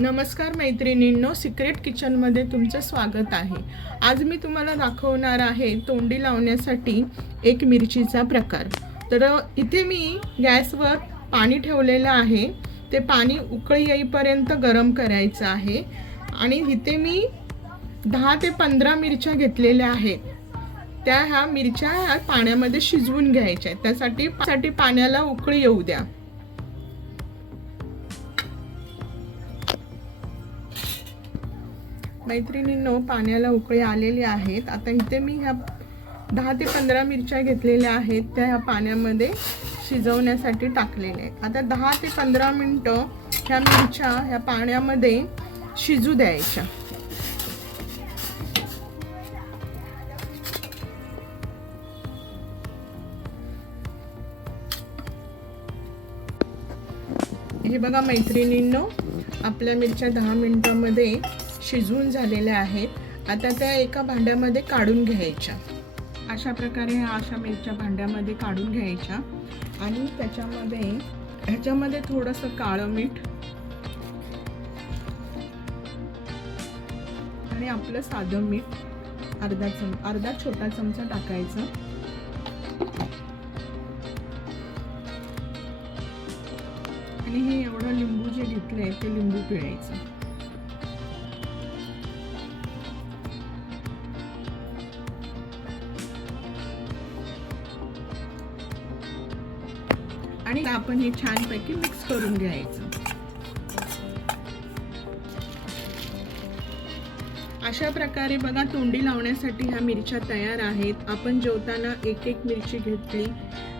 नमस्कार मैत्रिणींनो सिक्रेट किचनमध्ये तुमचं स्वागत आहे. आज मी तुम्हाला दाखवणार आहे तोंडी लावण्यासाठी एक मिरचीचा प्रकार. तर इथे मी गॅसवर पाणी ठेवलेलं आहे. ते पाणी उकळी येईपर्यंत गरम करायचं आहे. आणि इथे मी दहा ते पंधरा मिरच्या घेतलेल्या आहेत. त्या ह्या मिरच्या ह्या पाण्यामध्ये शिजवून घ्यायच्या आहेत. त्यासाठी साठी पाण्याला उकळी येऊ द्या. मैत्रिणींनो पाण्याला उकळी आलेली आहेत. आता इथे मी ह्या दहा ते पंधरा मिरच्या घेतलेल्या आहेत. त्या ह्या पाण्यामध्ये शिजवण्यासाठी टाकलेल्या आहेत. आता दहा ते पंधरा मिनटं ह्या मिरच्या ह्या पाण्यामध्ये शिजू द्यायच्या. हे बघा मैत्रिणींनो आपल्या मिरच्या दहा मिनिटांमध्ये शिजवून झालेल्या आहेत. आता त्या एका भांड्यामध्ये काढून घ्यायच्या. अशा प्रकारे ह्या अशा मिरच्या भांड्यामध्ये काढून घ्यायच्या. आणि त्याच्यामध्ये ह्याच्यामध्ये थोडंसं काळं मीठ आणि आपलं साधं मीठ अर्धा चम अर्धा छोटा चमचा टाकायचं. आणि हे एवढं लिंबू जे घेतलंय ते लिंबू पिळायचं. आणि आपण हे छानपैकी मिक्स करून घ्यायचं. अशा प्रकारे बघा तोंडी लावण्यासाठी ह्या मिरच्या तयार आहेत. आपण जेवताना एक एक मिरची घेतली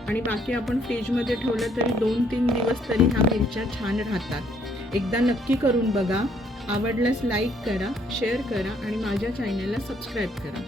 आणि बाकी आपण फ्रीजमध्ये ठेवलं तरी दोन तीन दिवस तरी ह्या मिरच्या छान राहतात. एकदा नक्की करून बघा. आवडल्यास लाईक करा शेअर करा आणि माझ्या चॅनलला सबस्क्राईब करा.